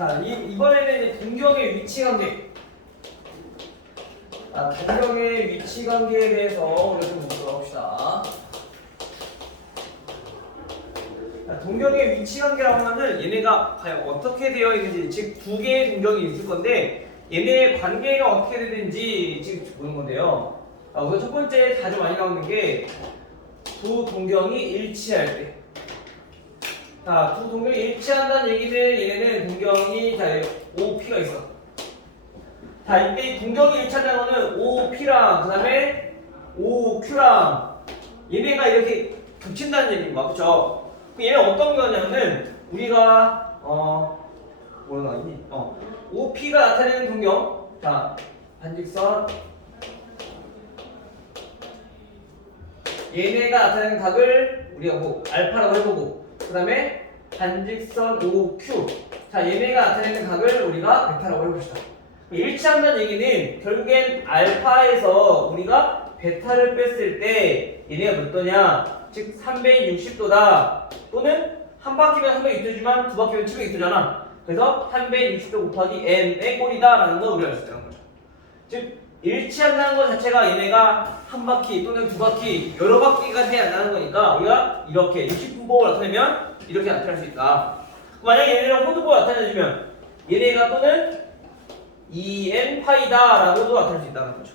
자, 이번에는 이제 동경의 위치 관계. 동경의 위치 관계에 대해서 우리가 좀 보도록 합시다. 동경의 위치 관계라고 하면은 얘네가 과연 어떻게 되어 있는지, 즉 두 개의 동경이 있을 건데 얘네의 관계가 어떻게 되는지 지금 보는 건데요. 우선 첫 번째 자주 많이 나오는 게 두 동경이 일치할 때. 자, 두 동경이 일치한다는 얘기는 얘네는 동경이 OP가 있어. 자, 이때 동경이 일치한다는 거는 OP랑 그 다음에 OQ랑 얘네가 이렇게 겹친다는 얘기인 거야, 그쵸? 얘는 어떤 거냐면은 우리가 뭐라 나왔니? OP가 나타내는 동경. 자, 반직선 얘네가 나타내는 각을 우리가 뭐 알파라고 해보고, 그 다음에 반직선 OQ. 자, 얘네가 나타내는 각을 우리가 베타라고 해봅시다. 일치한다는 얘기는 결국엔 알파에서 우리가 베타를 뺐을 때 얘네가 몇 도냐? 즉 360도다. 또는 한 바퀴면 360도지만 두 바퀴면 720도잖아. 그래서 360도 곱하기 n의 꼴이다 라는 걸 우리가 알 수 있다는 거죠. 즉 일치한다는 것 자체가 얘네가 한 바퀴 또는 두 바퀴 여러 바퀴가 돼야 한다는 거니까 우리가 이렇게 60분법을 나타내면 이렇게 나타낼 수 있다. 만약에 얘네랑 호두법을 나타내주면 얘네가 또는 2n 파이다 라고도 나타낼 수 있다는 거죠.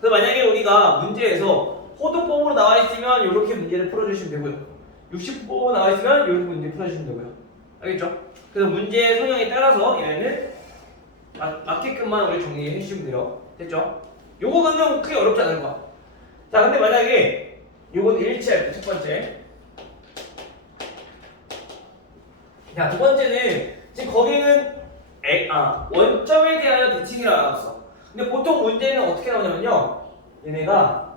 그래서 만약에 우리가 문제에서 호두법으로 나와 있으면 이렇게 문제를 풀어주시면 되고요. 60법으로 나와 있으면 이렇게 문제 풀어주시면 되고요. 알겠죠? 그래서 문제의 성향에 따라서 얘네는 맞게끔만 우리 정리해 주시면 돼요. 됐죠? 요거는 크게 어렵지 않은 거야. 자, 근데 만약에 요건 일치할 때 첫 번째. 자, 두 번째는 지금 거기는 원점에 대하여 대칭이라고 나왔어. 근데 보통 문제는 어떻게 나오냐면요. 얘네가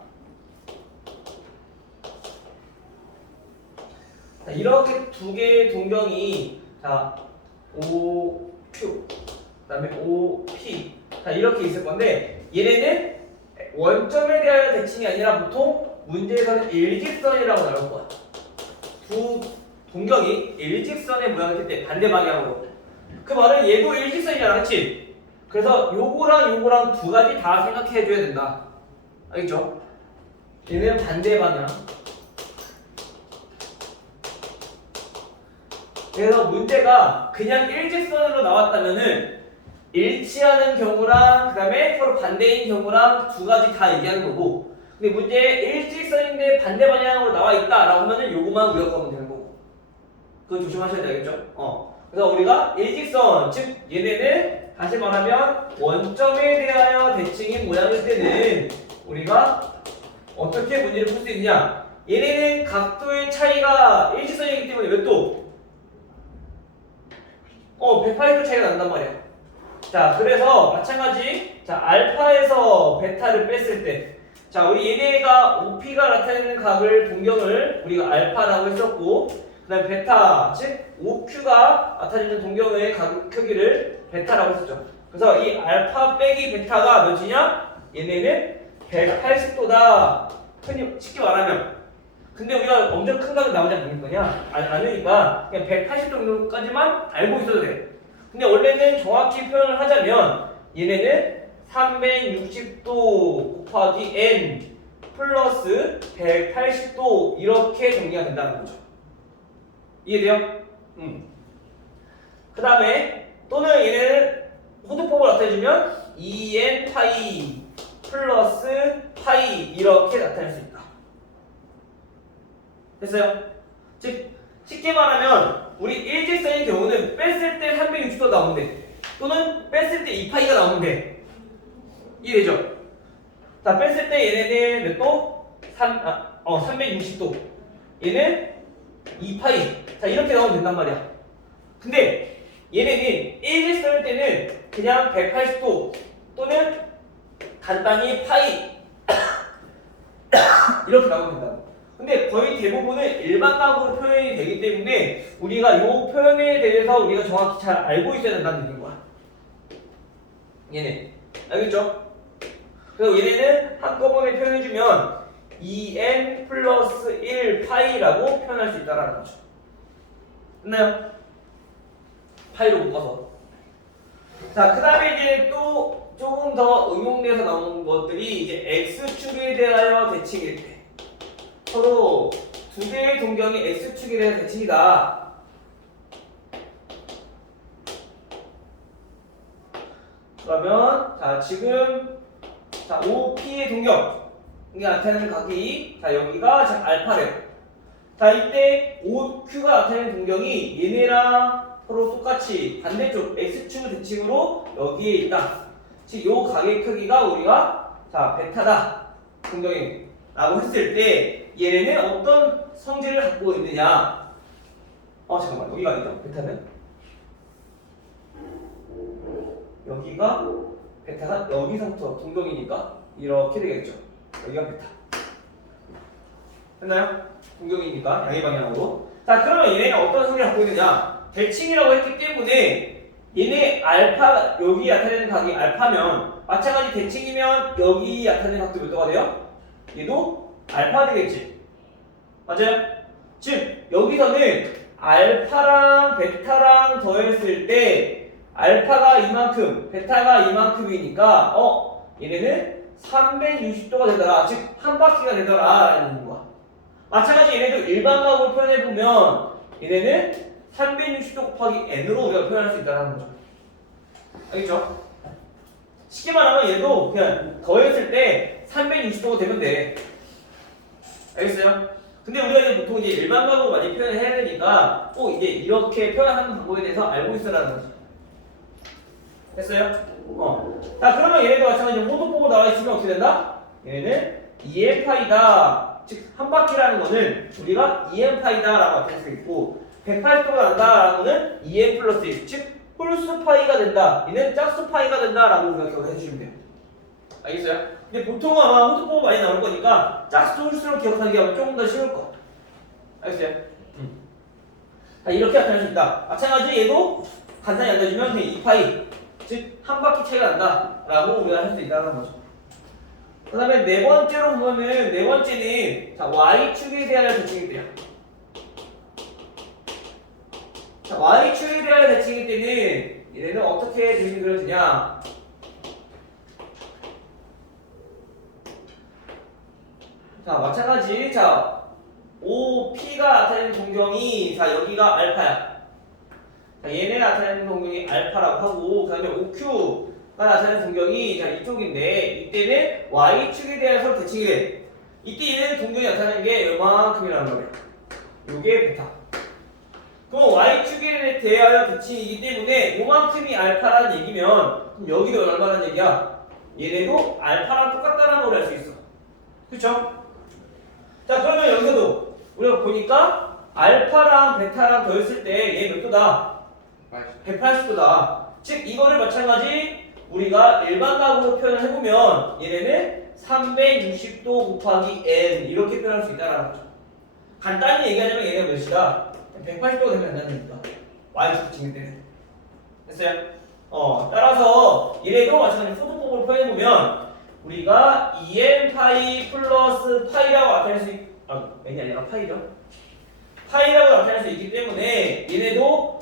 자, 이렇게 두 개의 동경이 OQ 그 다음에 OP 자, 이렇게 있을 건데 얘네는 원점에 대하여 대칭이 아니라 보통 문제에서는 일직선이라고 나올 거야. 두 동경이 일직선의 모양일 때 반대 방향으로. 그 말은 얘도 일직선이잖아, 그치? 그래서 요거랑 두 가지 다 생각해 줘야 된다. 알겠죠? 얘는 반대 방향. 그래서 문제가 그냥 일직선으로 나왔다면은 일치하는 경우랑 그 다음에 서로 반대인 경우랑 두 가지 다 얘기하는 거고, 근데 문제에 일직선인데 반대 방향으로 나와 있다라고 하면은 요거만 우역하면 되는 거고. 그거 조심하셔야 되겠죠? 그래서 우리가 일직선, 즉 얘네는 다시 말하면 원점에 대하여 대칭인 모양일 때는 우리가 어떻게 문제를 풀 수 있냐? 얘네는 각도의 차이가 일직선이기 때문에 몇 도? 180도 차이가 난단 말이야. 자, 그래서 마찬가지, 자, 알파에서 베타를 뺐을 때, 자, 우리 얘네가 OP가 나타내는 각을 동경을 우리가 알파라고 했었고, 그 다음에 베타, 즉 OQ가 나타내는 동경의 각 크기를 베타라고 했었죠. 그래서 이 알파 빼기 베타가 몇이냐? 얘네는 180도다. 흔히 쉽게 말하면. 근데 우리가 엄청 큰 각이 나오지 않는 거냐? 않으니까 그냥 180도 정도까지만 알고 있어도 돼. 근데 원래는 정확히 표현을 하자면 얘네는 360도 곱하기 n 플러스 180도 이렇게 정리가 된다는 거죠. 이해돼요? 그 다음에 또는 얘네는 호두법을 나타내주면 2n 파이 플러스 파이 이렇게 나타낼 수 있다. 됐어요? 즉 쉽게 말하면 우리 일직선의 경우는 뺐을 때 360도 나오는데 또는 뺐을 때 2파이가 나오는데 이해되죠? 자, 뺐을 때 얘네는 몇 도? 360도 얘는 2파이 자, 이렇게 나오면 된단 말이야. 근데 얘네는 일직선일 때는 그냥 180도 또는 간단히 파이 이렇게 나오면 된다. 근데 거의 대부분은 일반각으로 표현이 되기 때문에 우리가 이 표현에 대해서 우리가 정확히 잘 알고 있어야 된다는 얘기인 거야. 얘네 알겠죠? 그래서 얘네는 한꺼번에 표현해주면 2n 플러스 1 파이라고 표현할 수 있다는 거죠. 됐나요? 파이로 묶어서 자, 그 다음에 이제 또 조금 더 응용돼서 나온 것들이 이제 x축에 대하여 대칭일 때 서로 두 개의 동경이 x축에 대한 대칭이다. 그러면 자 지금 자 OP의 동경 이게 나타내는 각이 자 여기가 자 알파래요. 자 이때 OQ가 나타내는 동경이 얘네랑 서로 똑같이 반대쪽 x축 대칭으로 여기에 있다. 즉 요 각의 크기가 우리가 자 베타다 동경이라고 했을 때 얘네는 어떤 성질을 갖고 있느냐? 잠깐만 여기가 아니죠? 베타는 여기가 베타가 여기서부터 동경이니까 이렇게 되겠죠. 여기가 베타. 됐나요? 동경이니까 양의 방향으로. 자 그러면 얘네가 어떤 성질을 갖고 있느냐? 대칭이라고 했기 때문에 얘네 알파 여기 나타내는 각이 알파면 마찬가지 대칭이면 여기 나타내는 각도 몇 도가 돼요? 얘도 알파 되겠지. 맞아요? 즉 여기서는 알파랑 베타랑 더했을 때 알파가 이만큼 베타가 이만큼이니까 얘네는 360도가 되더라. 즉 한 바퀴가 되더라 라는 거야. 마찬가지 얘네도 일반각으로 표현해보면 얘네는 360도 곱하기 n으로 우리가 표현할 수 있다는 거죠. 알겠죠? 쉽게 말하면 얘도 그냥 더했을 때 360도가 되면 돼. 알겠어요? 근데 우리가 이제 보통 이제 일반각으로 많이 표현을 해야 되니까 꼭 이제 이렇게 표현하는 방법에 대해서 알고 있으라는 거지. 됐어요? 자 그러면 얘네도 마찬가지로 호도폭으로 나와 있으면 어떻게 된다? 얘네는 2n파이다. 즉 한 바퀴라는 거는 우리가 2n파이다라고 나타낼 수 있고 180도가 난다라는 거는 2n 플러스 1, 즉 홀수 파이가 된다. 얘는 짝수 파이가 된다라고 우리가 기억을 해주시면 돼요. 알겠어요? 근데 보통은 아마 호도폭 많이 나올 거니까 짝수 홀수로 기억하는 게 아마 조금 더 쉬울 거야. 알겠어요? 자 이렇게 나타낼 수 있다. 마찬가지 얘도 간단히 알려주면 그냥 2파이, 즉 한 바퀴 차이가 난다라고 우리가 할 수 있다는 거죠. 그 다음에 네 번째로 보면은 네 번째는 자 y축에 대하여 대칭이 돼요. 자 y축에 대하여 대칭일 때는 얘네는 어떻게 그림이 그려지냐? 자 마찬가지 자 OP가 나타내는 동경이 자 여기가 알파야. 자 얘네 나타내는 동경이 알파라고 하고 그 다음에 OQ가 나타내는 동경이 자 이쪽인데 이때는 y축에 대해서 대칭이 돼. 이때 얘네는 동경이 나타내는 게 요만큼이라는 거예요. 요게 베타. 그럼 y축에 대하여 대칭이기 때문에 요만큼이 알파라는 얘기면 그럼 여기도 얼마라는 얘기야? 얘네도 알파랑 똑같다는 걸 알 수 있어. 그쵸? 자 그러면 여기서도 우리가 보니까 알파랑 베타랑 더했을 때 얘 몇 도다? 180도다. 즉 이거를 마찬가지 우리가 일반각으로 표현을 해보면 얘네는 360도 곱하기 n 이렇게 표현할 수 있다는 거죠. 간단히 얘기하자면 얘네가 몇이다? 180도가 되면 된다는 얘기다. y축 징일 때는. 됐어요? 따라서 얘네도 마찬가지 호도폭으로 표현해보면 우리가 2n 파이 플러스 파이라고 나타낼 수 n이 아니라 파이죠. 파이라고 나타낼 수 있기 때문에 얘네도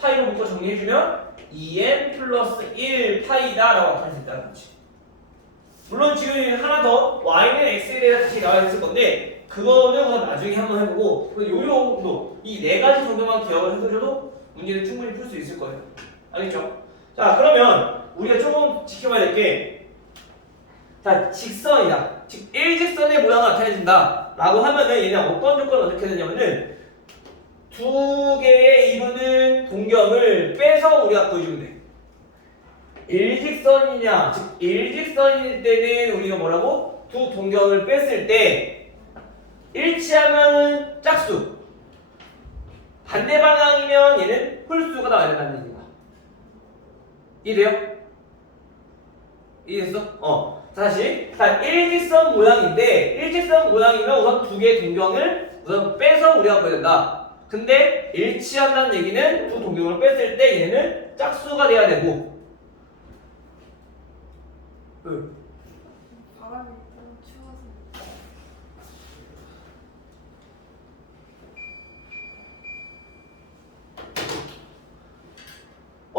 파이로 묶어 정리해주면 2n 플러스 1 파이다라고 나타낼 수 있다는 거지. 물론 지금 하나 더 y는 x에 대해서 다시 나와 있을 건데 그거는 우선 나중에 한번 해보고 요 정도 이 네 가지 정도만 기억을 해두셔도 문제는 충분히 풀 수 있을 거예요. 알겠죠? 자 그러면 우리가 조금 지켜봐야 될 게 자 직선이다. 즉 일직선의 모양을 나타내준다 라고 하면은 얘는 어떤 조건을 어떻게 되냐면은 두 개의 이루는 동경을 빼서 우리가 보여주면 돼. 일직선이냐 즉 일직선일 때는 우리가 뭐라고? 두 동경을 뺐을 때 일치하면 짝수, 반대 방향이면 얘는 홀수가 나와야 된다는 얘기다. 이해돼요? 이해됐어? 다시 자 일직선 모양인데 일직선 모양이면 우선 두 개의 동경을 우선 빼서 우리가 보여야 된다. 근데 일치한다는 얘기는 두 동경을 뺐을 때 얘는 짝수가 돼야 되고 바람이 좀 추워서.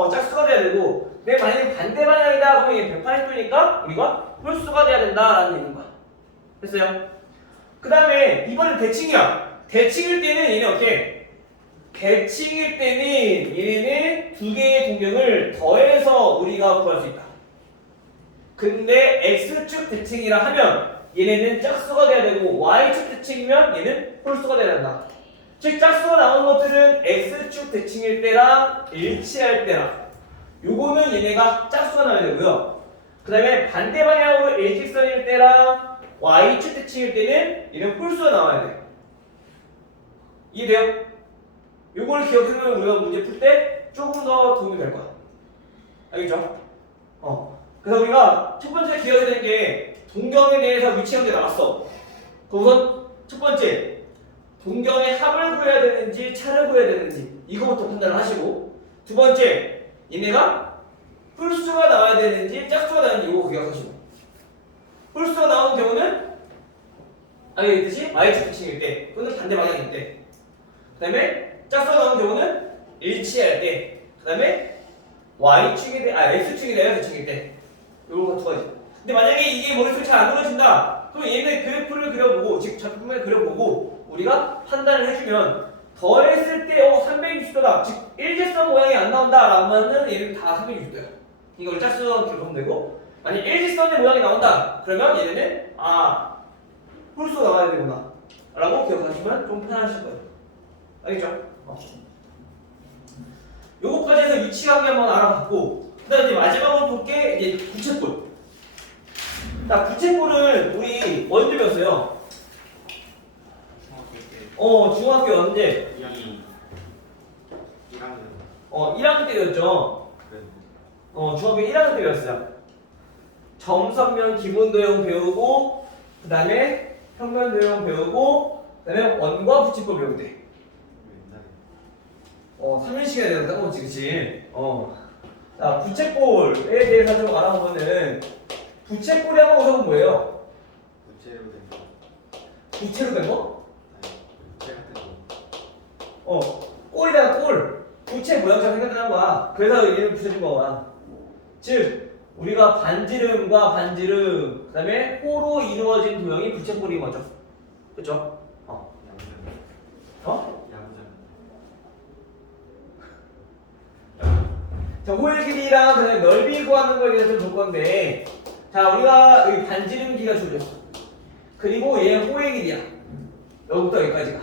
짝수가 돼야 되고 근데 만약에 반대 방향이다 그러면 얘 180도니까 우리가 홀수가 돼야 된다라는 얘기인 거야. 됐어요? 그 다음에 이번엔 대칭이야. 대칭일 때는 얘는 어떻게? 대칭일 때는 얘네는 두 개의 동경을 더해서 우리가 구할 수 있다. 근데 X축 대칭이라 하면 얘네는 짝수가 돼야 되고 Y축 대칭이면 얘는 홀수가 돼야 된다. 즉 짝수가 나오는 것들은 X축 대칭일 때랑 일치할 때랑 요거는 얘네가 짝수가 나와야 되고요. 그 다음에 반대 방향으로 일직선일 때랑 Y축 대칭일 때는 얘는 홀수가 나와야 돼. 이해돼요? 요걸 기억하면 우리가 문제 풀 때 조금 더 도움이 될 거야. 알겠죠? 그래서 우리가 첫 번째 기억해야 되는 게 동경에 대해서 위치 관계 나왔어. 우선 첫 번째 동경의 합을 구해야 되는지 차를 구해야 되는지 이거부터 판단을 하시고 두 번째 얘네가 홀수가 나와야 되는지 짝수가 나와야 되는지 이거 기억하시고 홀수가 나오는 경우는 아까 얘기했듯이 Y축 대칭일 때 또는 반대 방향일 때 그 다음에 짝수가 나오는 경우는 일치할 때 그 다음에 Y축에 대해 X축에 대해 대칭일 때 요거 두 가지. 근데 만약에 이게 머릿속에 잘 안 그려진다 그럼 얘네 그래프를 그려보고 즉 좌표면을 그려보고 우리가 판단을 해주면 더했을 때 360도다 즉 일직선 모양이 안 나온다 라면은 얘는 다 360도야. 이걸 짝수로 기록하면 되고 만약 일직선의 모양이 나온다 그러면 얘네는 홀수가 나와야 되구나 라고 기억하시면 좀 편하실 거예요. 알겠죠? 요거까지 해서 위치관계 한번 알아봤고 그 다음에 이제 마지막으로 볼 게 이제 부채꼴. 자, 부채꼴은 우리 언제 배웠어요? 중학교 언제? 1학년 때 배웠죠? 중학교 1학년 때 배웠어요. 점선면 기본도형 배우고 그 다음에 평면도형 배우고 그 다음에 원과 부채꼴 배우고 돼. 3년씩이나 되는 까먹었지 그치? 자, 부채꼴에 대해서 좀 알아보면은 부채꼴이 한번 우선 뭐예요? 부채로 된 거. 부채로 된 거? 부채 같은 거. 꼴이다 꼴. 부채 모양처럼 생겼다는 거야. 그래서 얘는 붙여준 거야. 즉 우리가 반지름과 반지름 그다음에 호로 이루어진 도형이 부채꼴인 거죠. 그렇죠? 야구장. 야구장. 자, 호의 길이랑 그다음에 넓이 구하는 거에 대해서 볼 건데, 자, 우리가 여기 반지름 길이가 주어졌어. 그리고 얘 호의 길이야. 여기부터 여기까지가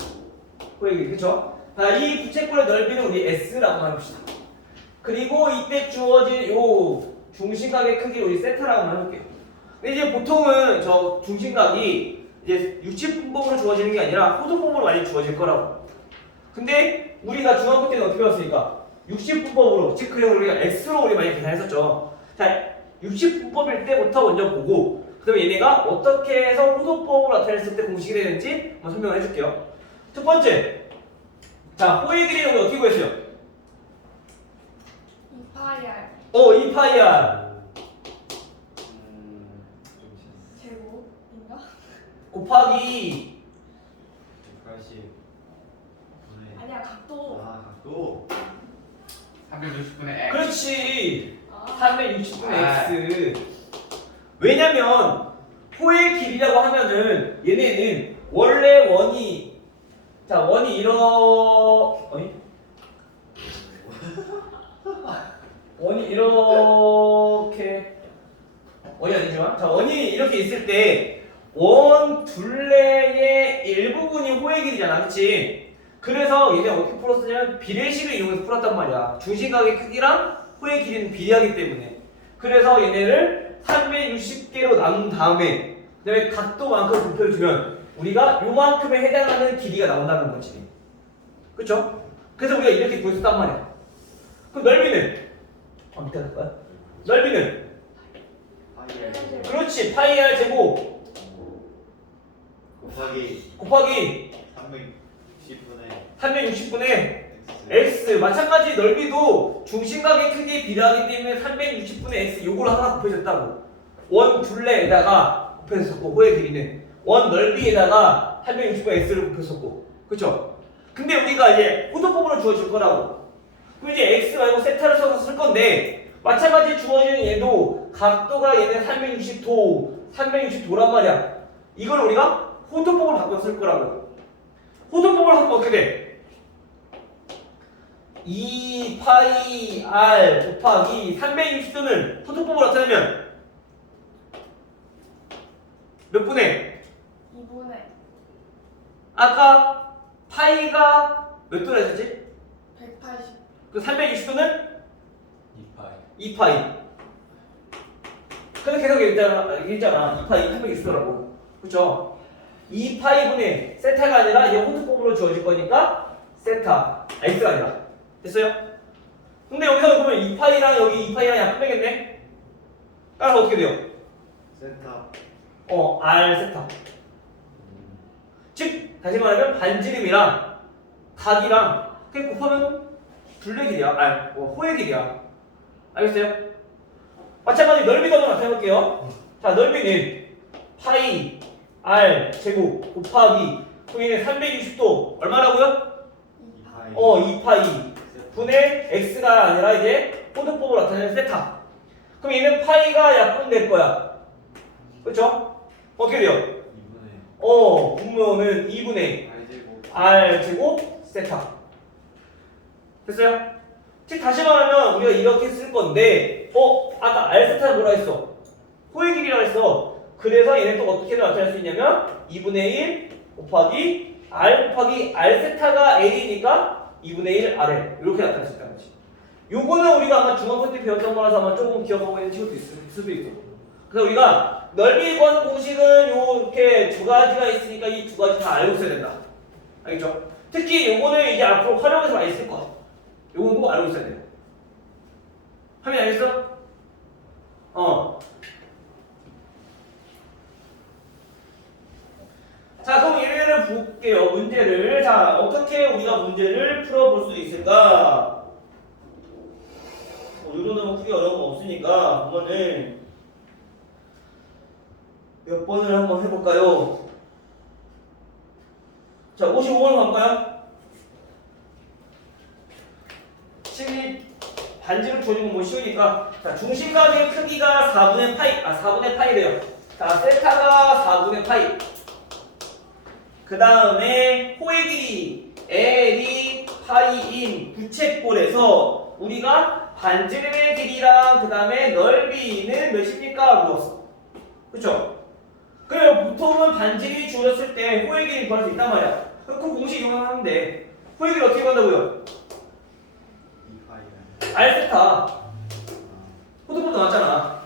호의 길이, 그렇죠? 자, 이 부채꼴의 넓이는 우리 S라고 해봅시다. 그리고 이때 주어진 요 중심각의 크기를 우리 세타라고 해볼게요. 근데 이제 보통은 저 중심각이 이제 유치분법으로 주어지는 게 아니라 호도분법으로 많이 주어질 거라고. 근데 우리가 중학교 때는 어떻게 배웠습니까? 60분법으로, 즉 그래서 우리가 X로 우리 많이 계산했었죠. 자, 60분법일 때부터 먼저 보고 그 다음에 얘네가 어떻게 해서 호도법으로 나타냈을 때 공식이 되는지 한번 설명을 해줄게요. 첫 번째, 자, 호의 길이는 우리 어떻게 구했어요? 2파이알 2파이R 제곱인가? 곱하기 180 분의. 아니야 각도. 각도. 360분의 X. 그렇지. 아, 360분의 X. 왜냐면 호의 길이라고 하면은 얘네는 원래 원이 원이 이렇게 원이 아니지만 자 원이 이렇게 있을 때 원 둘레의 일부분이 호의 길이잖아, 그렇지? 그래서 얘네 어떻게 풀었냐면 비례식을 이용해서 풀었단 말이야. 중심각의 크기랑 호의 길이는 비례하기 때문에. 그래서 얘네를 360개로 나눈 다음에 그다음에 각도만큼 곱해주면 우리가 요만큼에 해당하는 길이가 나온다는 거지. 그쵸? 그래서 우리가 이렇게 구했었단 말이야. 그럼 넓이는? 밑에 할까요? 넓이는? 그렇지. 파이 r 제곱 곱하기 360분의 x. 마찬가지 넓이도 중심각의 크기에 비례하기 때문에 360분의 x 요걸 하나 곱해줬다고. 원 둘레에다가 곱해줬고 호의 길이는 원 넓이에다가 360분의 x를 곱해줬고, 그쵸? 근데 우리가 이제 호도법으로 주어질 거라고. 그럼 이제 x 말고 세타를 써서 쓸 건데 건데 마찬가지 주어지는 얘도 각도가 얘는 360도란 말이야. 이걸 우리가 호도법을 바꿔 쓸 거라고. 호도법을 하면 어떻게 돼? 2파이 r 곱하기 360도는 호도법을 나타내면 몇 분의? 2분의 아까 파이가 몇 도라 했지? 180. 그 360도는 2파이 2파이. 근데 계속 얘기했잖아. 2파이 360도라고. 그쵸? 2파이분의 세타가 아니라 이게 호트법으로 주어질 거니까 세타. x가 아니라. 됐어요? 근데 여기서 보면 2파이랑 여기 2파이랑 약분되겠네? 따라서 어떻게 돼요? 센터 r 세타. 즉, 다시 말하면 반지름이랑 각이랑 그게 곱하면 둘레 길이야. 호의 길이야. 알겠어요? 마찬가지 넓이도 한번 나타내볼게요. 자, 넓이는 파이 r 제곱 곱하기 여기는 360도 얼마라고요? 2파이 2파이 분의 x가 아니라 이제 호도법으로 나타내는 세타. 그럼 얘는 파이가 약분될 거야. 그렇죠? 어떻게 돼요? 2분의 분모는 2분의 r제곱 r 제곱 세타. 됐어요? 즉 다시 말하면 우리가 이렇게 쓸 건데 아까 r 세타는 뭐라 했어? 호의 길이라 했어. 그래서 얘는 또 어떻게 나타낼 수 있냐면 2분의 1 곱하기 r 곱하기 r 세타가 l이니까 2분의 1 rl 이렇게 나타낼 수 있다는 거지. 요거는 우리가 아마 중학교 때 배웠던 거라서 아마 조금 기억하고 있는 친구도 있을 수도 있어. 그래서 우리가 넓이 권 공식은 요렇게 두 가지가 있으니까 이 두 가지 다 알고 있어야 된다. 알겠죠? 특히 요거는 이제 앞으로 활용해서 많이 쓸 거야. 요건 꼭 알고 있어야 돼요. 하면 알겠어? 자, 그럼 얘네를 볼게요. 문제를. 자, 어떻게 우리가 문제를 풀어볼 수 있을까? 이거는 크게 어려운 거 없으니까 한번은 몇 번을 한번 해볼까요? 자, 55번 갈까요? 심리 반지름 주어진 건 뭐 쉬우니까. 자, 중심각의 크기가 4분의 파이래요. 자, 세타가 4분의 파이. 그 다음에 호의 길이 L이 파이인 부채꼴에서 우리가 반지름의 길이랑 그 다음에 넓이는 몇입니까? 물었어. 그쵸? 그래요. 보통은 반지름이 주어졌을 때 호의 길이 구할 수 있단 말이야. 그 공식 이용하면 돼. 호의 길이 어떻게 구한다고요? 2파이가 R 세타. 호두보다 나왔잖아.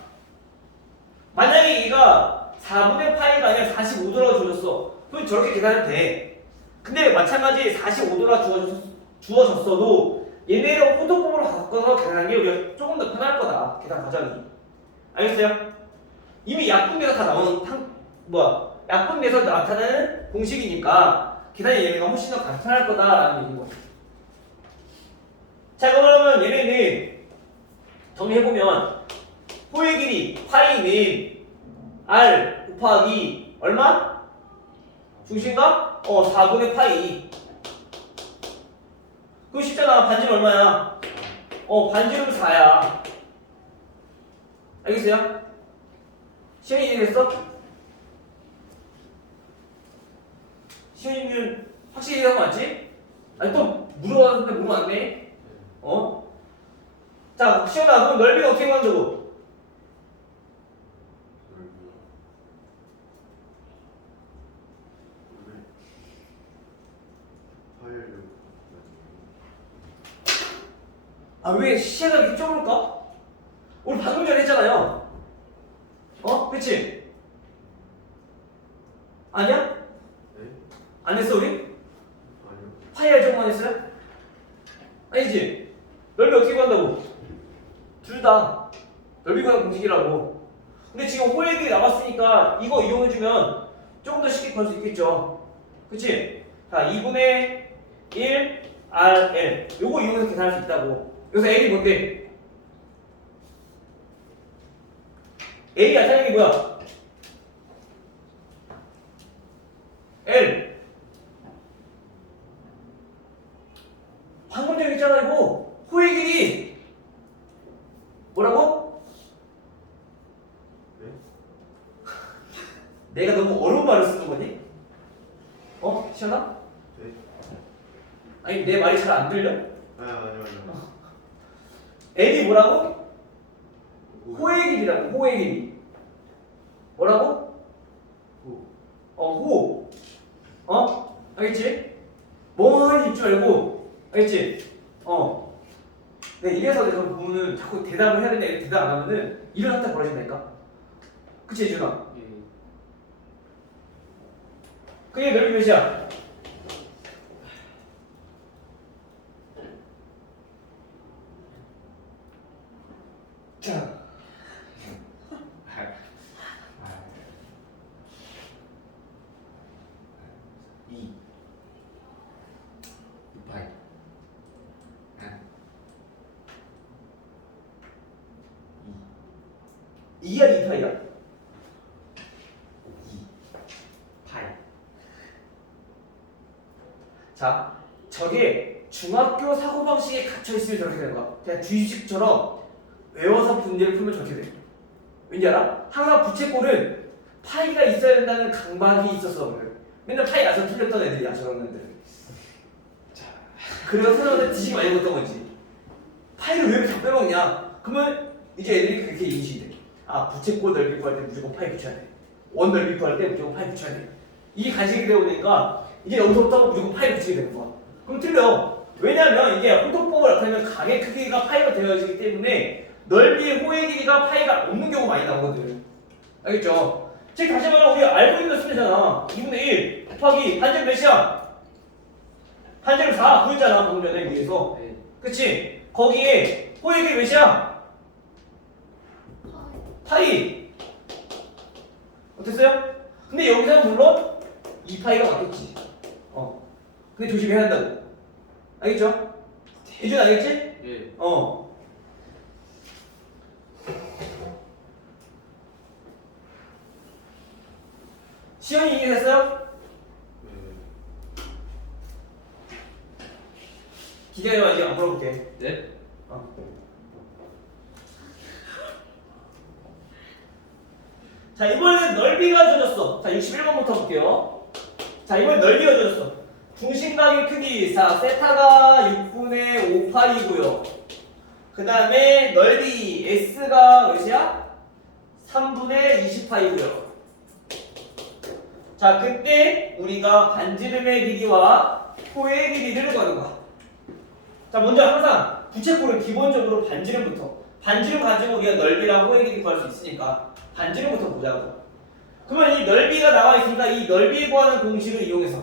만약에 얘가 4분의 파이가 아니라 45도라고 주어졌어. 그럼 저렇게 계산해도 돼. 근데 마찬가지 45도라 주어졌어도 얘네를 호도법으로 바꿔서 계산하는 게 우리가 조금 더 편할 거다. 계산 과정이. 알겠어요? 이미 약분돼서 다 나오는 약분돼서 나타나는 공식이니까 계산이 얘네가 훨씬 더 간편할 거다라는 얘기인 거죠. 자, 그러면 얘네는 정리해보면 호의 길이 파이는 r 곱하기 얼마? 중심각? 4분의 파이. 그거 쉽잖아. 반지름 얼마야? 반지름 4야. 알겠어요? 시현이 이해됐어? 시현이는 확실히 이해한 거 맞지? 아니 또 물어봤는데 물어봤네? 자, 시현아, 그럼 넓이는 어떻게 구한다고? 왜 시야가 이렇게 좁을까? 우리 방금 전에 했잖아요. 그치? 아니야? 네? 안 했어 우리? 아니요 파이 알 정도만 했어요? 아니지? 넓이 어떻게 구한다고? 둘 다 넓이 구하는 공식이라고. 근데 지금 호의 길이 나왔으니까 이거 이용해주면 조금 더 쉽게 구할 수 있겠죠. 그치? 자, 2분의 1 RL 요거 이용해서 계산할 수 있다고. 여기서 L이 뭔데? L이 나타나는 게 뭐야? L. 방금 전에 했잖아 이거. 호의 길이 내가 너무 어려운 말을 쓰는 거니? 시연아? 네. 아니 내 말이 잘 안 들려? 맞아. N이 뭐라고? 호의 길이라고. 호의 길이. 뭐라고? 호. 알겠지? 멍하니 있지 말고. 알겠지? 네, 이래서 내가 보면은 자꾸 대답을 해야 되는데 대답 안 하면은 이런 학자 벌어진다니까. 그치 예준아? 예. 그게 넓이 몇이야? 자, 2. 6파이. 2야 2파이야? 2파이. 자, 저게 중학교 사고방식에 갇혀있으면 저렇게 되는 거야. 그냥 주식처럼 외워서 문제를 풀면 저렇게 돼. 왠지 알아? 항상 부채꼴은 파이가 있어야 된다는 강박이 있었어. 그래. 맨날 파이 나서 틀렸던 애들이야, 저런 애들. 그래서 선생님한테 지식 많이 먹었던 거지. 파이를 왜 이렇게 다 빼먹냐? 그러면 이제 애들이 그렇게 인식이 돼. 아, 부채꼴 넓이 구할 때 무조건 파이 붙여야 돼. 원 넓이 구할 때 무조건 파이 붙여야 돼. 이게 간식이 되어 보니까 이제 여기서부터 무조건 파이 붙이게 되는 거야. 그럼 틀려. 왜냐면 이게 혼돈법을 나타내면 강의 크기가 파이가 되어지기 때문에 넓이의 호의 길이가 파이가 없는 경우가 많이 나오거든. 알겠죠? 즉 다시 말하면 우리 알고 있는 수잖아. 2분의 1 곱하기 반절 몇이야? 반절 4 구했잖아. 방금 전에 위에서. 네. 그치? 거기에 호의 길이 몇이야? 파이. 어땠어요? 근데 여기서 물론 2파이가 맞겠지. 근데 조심해야 한다고. 알겠죠? 예준 알겠지? 예. 시연이 이해됐어요? 기다려봐. 이제 안 물어볼게. 네? 자, 이번에는 넓이가 주어졌어. 자, 61번부터 볼게요. 자, 이번엔 넓이가 주어졌어. 중심각의 크기. 자, 세타가 6분의 5파이고요. 그 다음에 넓이 S가 몇이야? 3분의 20파이고요. 자, 그때 우리가 반지름의 길이와 호의 길이를 구하는 거야. 자, 먼저 항상 부채꼴은 기본적으로 반지름부터. 반지름 가지고 우리가 넓이랑 호의 길이 구할 수 있으니까 반지름부터 보자고. 그러면 이 넓이가 나와 있으니까 이 넓이 구하는 공식을 이용해서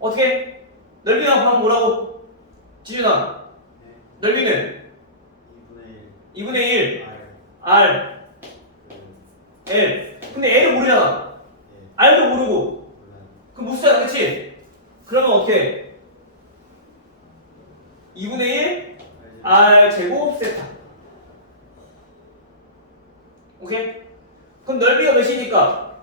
어떻게? 넓이가 구하면 뭐라고? 지준아, 네. 넓이는 2분의 1 R. R L. 근데 L을 모르잖아. 예. R도 모르고. 그럼 못 쓰잖아, 그치? 그러면 어떻게? 2분의 1 R 제곱 세타. 오케이? 그럼 넓이가 몇이니까?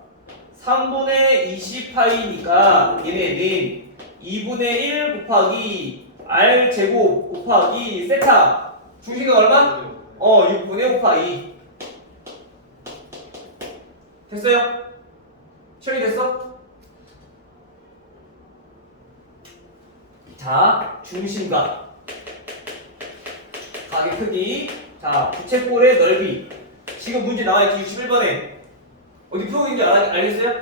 3분의 20파이니까 얘네는 2분의 1 곱하기 R 제곱 곱하기 세타. 중심은 얼마? 6분의 5파이. 됐어요? 처리 됐어? 자, 중심각. 각의 크기. 자, 부채꼴의 넓이. 지금 문제 나와있지, 61번에. 어디 풀고 있는지 알겠어요?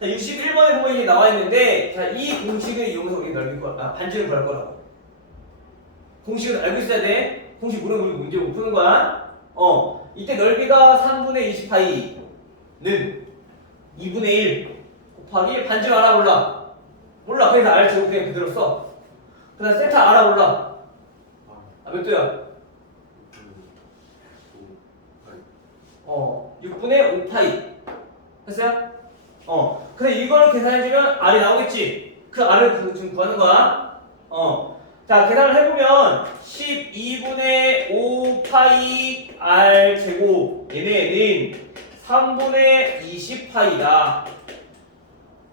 자, 61번에 보면 이게 나와있는데, 자, 이 공식을 이용해서 우리 넓이 반지를 구할 거라고. 공식을 알고 있어야 돼. 공식 모르면 우리 문제 못 푸는 거야. 이때 넓이가 3분의 20파이는 2분의 1 곱하기 반지를 알아 몰라? 몰라. 그래서 R 제곱 그냥 그대로 써. 그 다음 세타 알아 몰라? 몇 도야? 6분의 5파이. 됐어요? 근데 이걸 계산해주면 R이 나오겠지? 그 R을 지금 구하는 거야. 자, 계산을 해보면 12분의 5파이 R 제곱 얘네는 3분의 20파이다.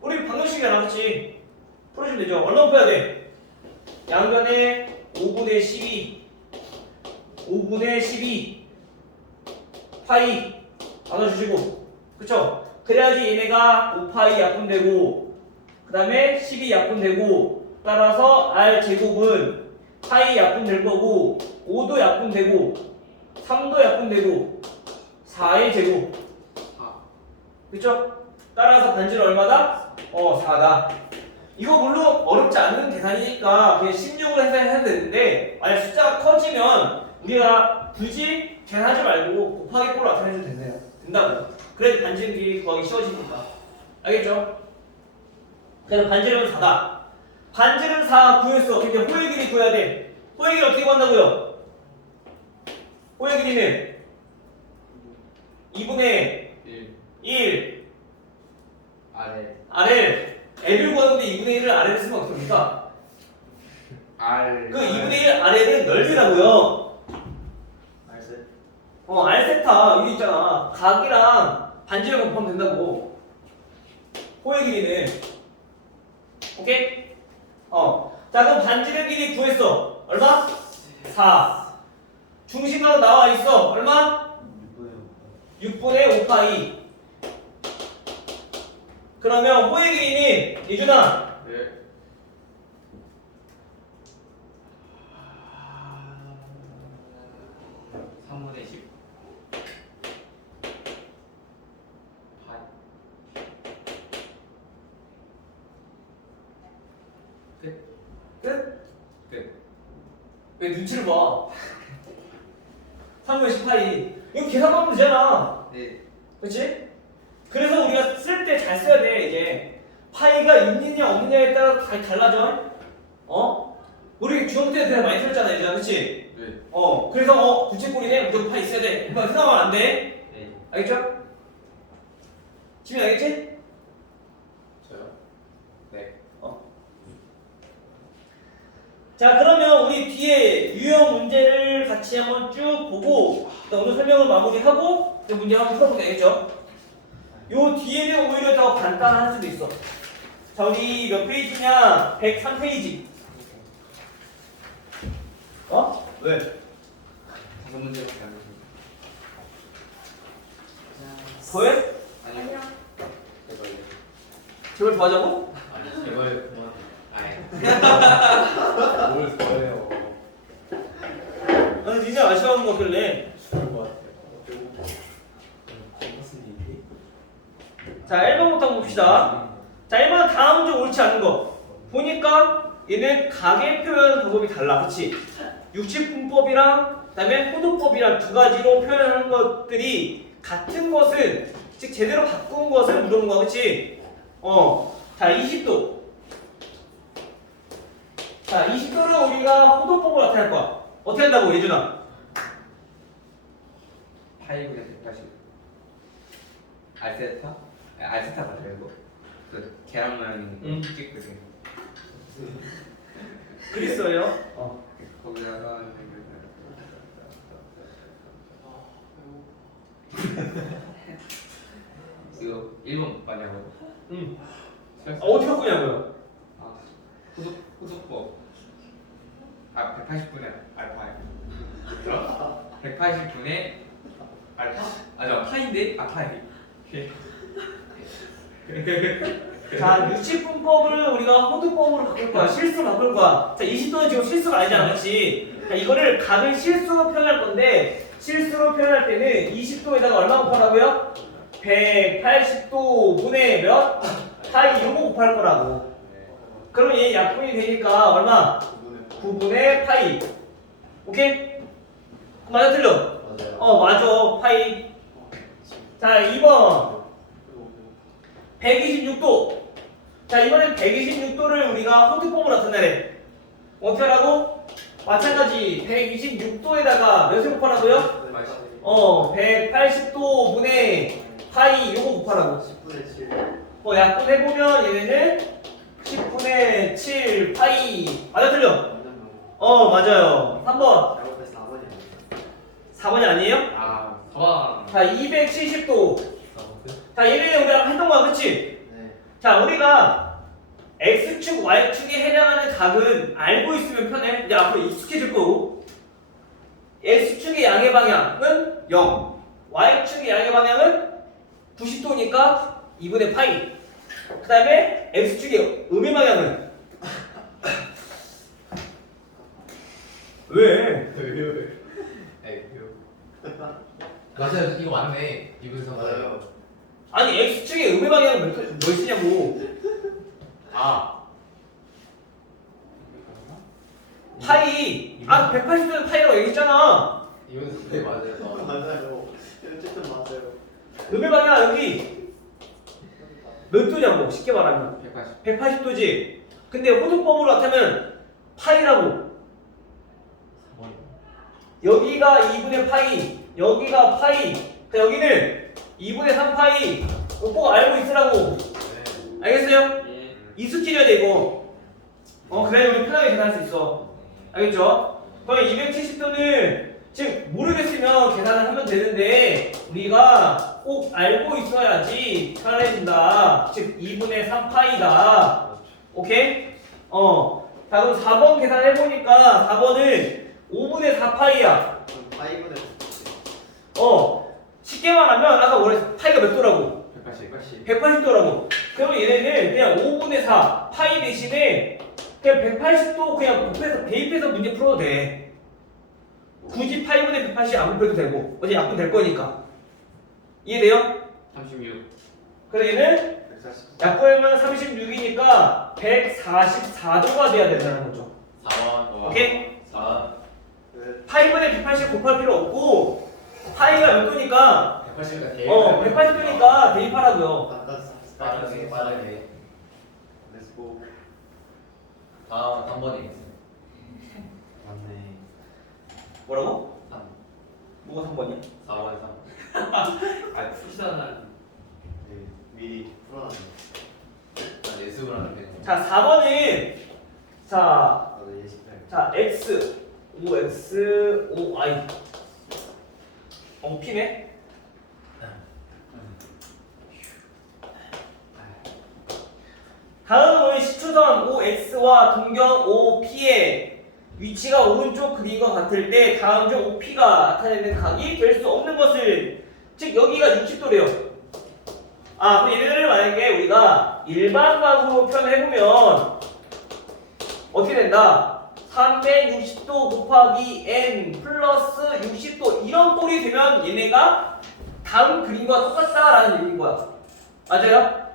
우리 방금 식이 나왔지? 풀어주면 되죠? 얼마 곱해야 돼? 양변에 5분의 12 5분의 12 파이 나눠주시고, 그쵸? 그래야지 얘네가 5파이 약분되고 그 다음에 10이 약분되고 따라서 R 제곱은 파이 약분될 거고 5도 약분되고 3도 약분되고 4의 제곱 그쵸? 따라서 반지름 얼마다? 4다. 이거 물론 어렵지 않은 계산이니까 그냥 16으로 해야 되는데 만약 숫자가 커지면 우리가 굳이 계산하지 말고 곱하기 꼴로 나타내도 된다고. 그래도 반지름 길이 구하기 쉬워지니까. 알겠죠? 그래서 반지름은 4다. 반지름 4 구했어. 그러니까 호의 길이 구해야 돼. 호의 길이 어떻게 구한다고요? 호의 길이는 2분의 1 아래 L을 구하는데 2분의 1을 아래를 쓰면 어떻게 됩니까? R 그 2분의 1 아래는 넓이라고요. 알셋 R세타 여기 있잖아. 각이랑 반지름 곱하면 된다고. 호의 길이는 오케이? 자 그럼 반지름 길이 구했어. 얼마? 4. 중심으로 나와 있어. 얼마? 6분의 5파이. 그러면 호의 길이는 이준아 네 3분의 10 파이 끝? 끝. 왜 눈치를 봐? 3분의 10파이. 이거 계산하면 되잖아. 네. 그렇지? 그래서 우리가 쓸 때 잘 써야 돼. 이제 파이가 있느냐 없느냐에 따라 다 달라져. 우리 중학교 때 되게 많이 틀었잖아, 이제, 그렇지? 네 그래서 부채꼴이네 무조건 파이 있어야 돼. 이거 생각하면 안 돼. 네. 알겠죠? 지민 알겠지? 저요? 네. 자, 그러면 우리 뒤에 유형 문제를 같이 한번 쭉 보고 일단 오늘 설명을 마무리하고 이제 문제 한번 풀어보면 되겠죠? 요 뒤에는 오히려 더 간단할 수도 있어. 자, 우리 몇 페이지냐? 103페이지. 왜? 다섯 문제밖에 안 됐습니다. 더해? 아니요. 아니요. 제발요. 제발 더 하자고? 아니 제발 그만 아니. 뭘 더해요 아니, 니네 아쉬워하는 거 같길래. 죽을 것 같아요 무슨 일이? 자, 1번부터 한번 봅시다. 자, 1번은 다음 중 옳지 않은 거. 보니까 얘는 각의 표현 방법이 달라. 그치? 육식분법이랑 그다음에 호도법이랑 두 가지로 표현하는 것들이 같은 것을 즉 제대로 바꾼 것을 물어본 거야. 그치? 자, 20도. 자, 20도를 우리가 호도법으로 나타낼 거야. 어떻게 한다고, 예준아? 파이분의 180. 알세타? 알세타 맞아요 이거? 그 계란 모양인 찍거든. 그리스어예요? 거기다가 이거 1번 맞냐고? 어떻게 바꾸냐고요? 아, 후속법. 180분의 알파. 180분의 알파? 저 파인데? 파이. 자, 유치분법을 우리가 호두법으로 바꿀 거야. 실수로 바꿀 거야. 자, 20도는 지금 실수가 아니잖아. 그렇지? 자, 이거를 각을 실수로 표현할 건데 실수로 표현할 때는 20도에다가 얼마 곱하라고요? 180도 분의 몇? 파이 요거 곱할 거라고. 그럼 얘 약분이 되니까 얼마? 9분의 파이. 오케이? 맞아 틀려? 맞아요 맞아. 파이. 자, 2번 126도. 자, 이번엔 126도를 우리가 호두법으로 나타내래. 어떻게 하라고? 마찬가지 126도에다가 몇을 곱하라고요? 180도 분의 파이 요거 곱하라고. 10분의 7 약분해보면 얘네는 10분의 7 파이. 맞아 틀려? 완전 너무 맞아요. 3번 잘못해서 4번이 아니에요 4번이 아니에요? 아, 서방. 자, 270도. 자, 얘네 우리가 했던 거야, 그치? 네 자, 우리가 X축, Y축에 해당하는 각은 알고 있으면 편해. 이제 앞으로 익숙해질 거고. X축의 양의 방향은 0, Y축의 양의 방향은 90도니까 2분의 파이. 그 다음에 x축의 음의 방향은 왜? 맞아요. 이거 맞네. 2분의 3 맞아요. 아니 x축의 음의 방향은 몇 쓰냐고. 아. 파이. 아 180도는 파이라고 얘기했잖아. 2분의 3 맞아요. 맞아요. 어쨌든 맞아요. 음의 방향 여기 몇 도냐고 쉽게 말하면 180. 180도지. 근데 호두법으로 나타내면 파이라고. 여기가 2분의 파이, 여기가 파이, 자, 여기는 2분의 3파이. 이거 꼭 알고 있으라고. 알겠어요? 예. 이 수치려야 돼 이거. 그래야 우리 편하게 계산할 수 있어. 알겠죠? 그럼 270도는 즉 모르겠으면 계산을 하면 되는데 우리가 꼭 알고 있어야지 편해진다. 즉 2분의 3파이다. 오케이? 자 그럼 4번 계산해보니까 4번은 5분의 4파이야. 그럼 파이브는 쉽게 말하면 아까 뭐랬어? 파이가 몇 도라고? 180. 180도라고. 그러면 얘네는 그냥 5분의 4 파이 대신에 그냥 180도 그냥 대입해서 문제 풀어도 돼. 굳이 파이분의 180 안 곱해도 되고 어제 약분 될 거니까. 이해돼요? 36. 그래서 얘는 140. 약분하면 36이니까 144도가 돼야 된다는 거죠. 4번. 오케이? 4. 네. 파이분의 180 곱할 필요 없고 파이가 몇 도니까 180이니까 대입. 180도니까 대입하라고요. 빠르게 빠르게. 렛츠고. 다음 3번이 맞네. 뭐라고? 3. 뭐가 3번이야? 4번에 3. 아 푸시잖아. 네. 미리 풀어놨네. 난 예습을 하면 되는 거. 자 4번은 나도 예습해. 자 x o x o y 피네. 다음은 시초선 OX와 동경 OP의 위치가 오른쪽 그림과 같을 때 다음 중 OP가 나타내는 각이 될 수 없는 것을, 즉 여기가 60도래요. 그럼 얘네들을 만약에 우리가 일반각으로 표현해보면 어떻게 된다? 360도 곱하기 n 플러스 60도 이런 꼴이 되면 얘네가 다음 그림과 똑같다라는 얘기인 거야. 맞아요?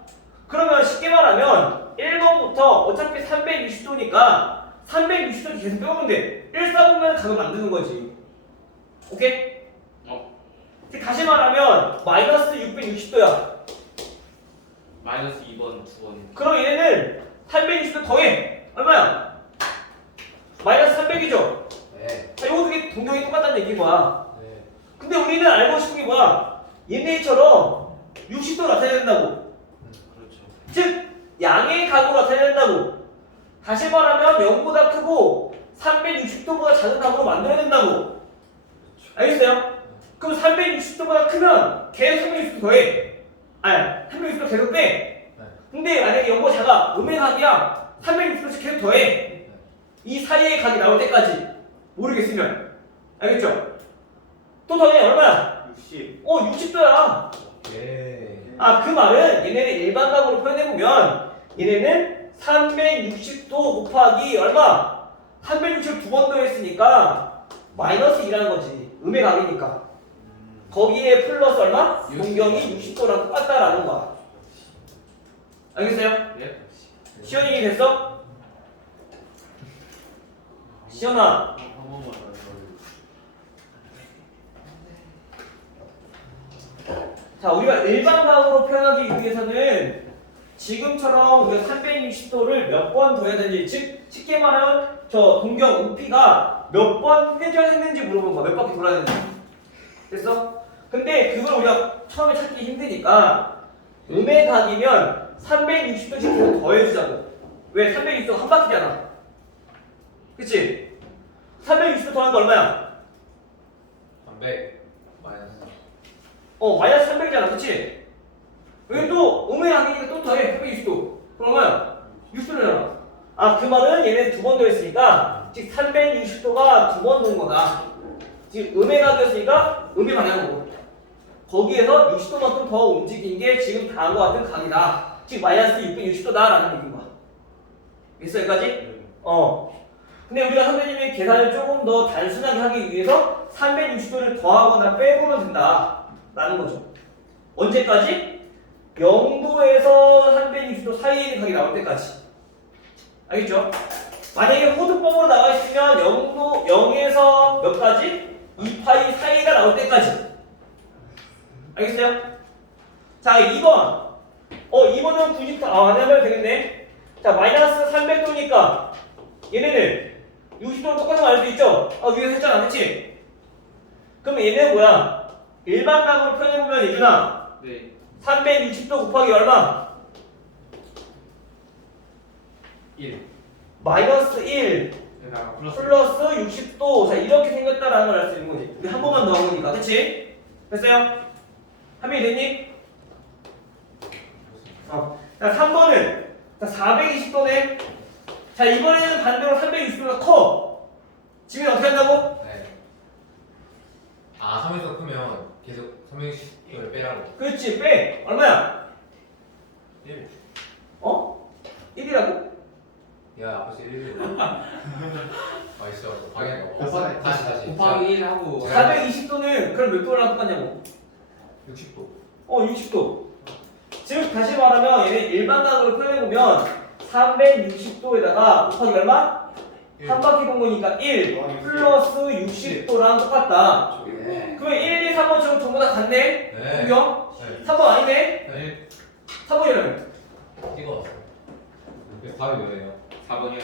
그러면 쉽게 말하면 1번부터 어차피 360도니까 360도 계속 빼오면 돼. 1사보면 각을 만드는 거지. 오케이? 다시 말하면 마이너스 660도야. 마이너스 2번 2번. 그럼 얘네는 360도 더해. 얼마야? 마이너스 300이죠? 네. 자, 이거 두개 동경이 똑같다는 얘기인 거야. 네. 근데 우리는 알고 싶은 게 뭐야? 얘네처럼 60도 나타내야 된다고. 그렇죠. 즉 양의 각으로 나타내야 된다고. 다시 말하면 0보다 크고 360도보다 작은 각으로 만들어야 된다고. 알겠어요? 그럼 360도보다 크면 계속 360도 더해. 360도 계속 빼. 근데 만약에 0보다 작아, 음의 각이야, 360도씩 계속 더해. 이 사이의 각이 나올 때까지. 모르겠으면. 알겠죠? 또 더해. 얼마야? 60. 60도야. 네. 그 말은 얘네를 일반각으로 표현해보면 얘네는 360도 곱하기 얼마? 360을 두 번 더했으니까 마이너스 2라는 거지. 음의 각이니까. 거기에 플러스 얼마? 동경이 60도랑 똑같다라는 거야. 알겠어요? 예? 시연이 됐어? 시연아, 한 번만 더. 자 우리가 일반각으로 표현하기 위해서는 지금처럼 우리가 360도를 몇 번 더해야 되는지, 즉 쉽게 말하면 저 동경 OP가 몇 번 회전했는지 물어보는 거야. 몇 바퀴 돌아야 되는지. 됐어? 근데 그걸 우리가 처음에 찾기 힘드니까 음의 각이면 360도씩 계속 더해주자고. 왜? 360도 한 바퀴잖아. 그치? 360도 더하는 거 얼마야? 300 마이너스. 마이너스 300이잖아. 그치? 여기 또 음의 각이니까 또 더해. 360도. 그럼 얼마야? 60도잖아. 그 말은 얘네 두 번 더했으니까 즉 360도가 두 번 넣은 거다. 즉 음의 각이었으니까 음의 방향으로. 거기에서 60도만큼 더 움직인 게 지금 다음과 같은 각이다. 즉 마이너스 660도다라는 얘기인 거야. 있어 여기까지? 근데 우리가 선생님이 계산을 조금 더 단순하게 하기 위해서 360도를 더하거나 빼보면 된다 라는 거죠. 언제까지? 0도에서 360도 사이에 있는 각이 나올 때까지. 알겠죠? 만약에 호두법으로 나와 있으면 0도, 0에서 몇 가지? 2파이 사이가 나올 때까지. 알겠어요? 자, 2번. 2번은 90도, 안 하면 되겠네. 자, 마이너스 300도니까 얘네는 60도랑 똑같은 거 알 수 있죠? 위에서 했잖아, 그치? 그럼 얘는 뭐야? 일반 각으로 표현해보면 얘들아, 네. 360도 곱하기 얼마? 1. 마이너스 1 여기다가 플러스. 플러스 60도. 자, 이렇게 생겼다라는 걸 알 수 있는 거지. 우리 한 번만 넣어보니까, 그치? 됐어요? 합의 됐니? 자, 3번은 자, 420도네. 자, 이번에는 반대로 360도가 커. 지금 어떻게 한다고? 네. 3에서 크면 계속 360을 빼라고. 그렇지, 빼. 얼마야? 1. 1이라고? 야, 벌써 1이네. 있어. 방향 곱하기- 다시. 곱하기 1 하고 420도는 그럼 몇 도랑 똑같냐고? 60도. 60도. 즉, 다시 말하면 얘는 일반각으로 표현해보면 360도에다가 곱하기 얼마? 한 바퀴 돈 거니까 1 플러스 60도랑 똑같다. 네. 그러면 1, 2, 3번처럼 전부 다 같네? 네. 공경? 네. 3번 아니네? 네. 3번이라면? 찍어놨어. 답이 뭐예요? 4번이요.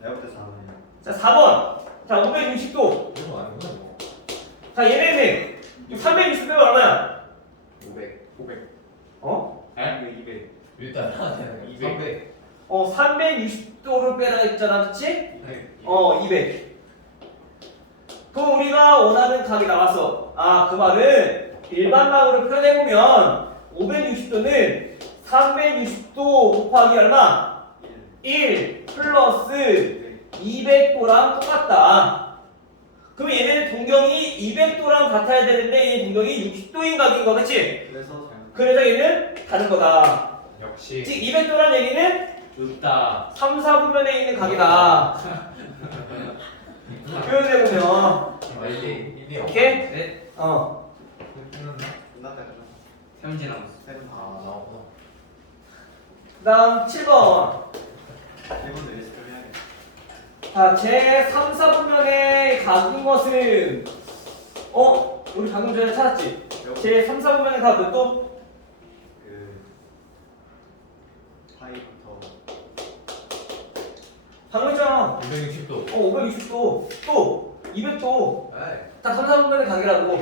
내가 볼때 4번이야. 자, 4번. 자, 560도. 이거 아니구나 이거. 자, 얘네는 360도가 얼마야? 500. 500. 어? 에? 200. 일단 하나 200. 360도를 빼라 했잖아, 그치? 네. 200. 그럼 우리가 원하는 각이 나왔어. 그 말은 일반각으로 표현해보면 560도는 360도 곱하기 얼마? 1 플러스 200도랑 똑같다. 그럼 얘네는 동경이 200도랑 같아야 되는데 얘 동경이 60도인 각인 거, 그치? 그래서 잘못. 그래서 얘는 다른 거다. 역시. 즉 200도란 얘기는 좋다. 3, 4분면에 있는 각이다. 표현해보면 이게 오케이? 네. 끝났나? 끝났다 그럼. 3지 남았어. 나왔구나. 그 다음 7번. 1번도 예습을 해야겠다. 자, 제 3, 4분면의 각인 것은 우리 방금 전에 찾았지? 제 3, 4분면의 각 몇 도? 그 파이부터 방금 했잖아. 260도. 560도. 또 200도. 네. 다 3, 4분면의 각이라고.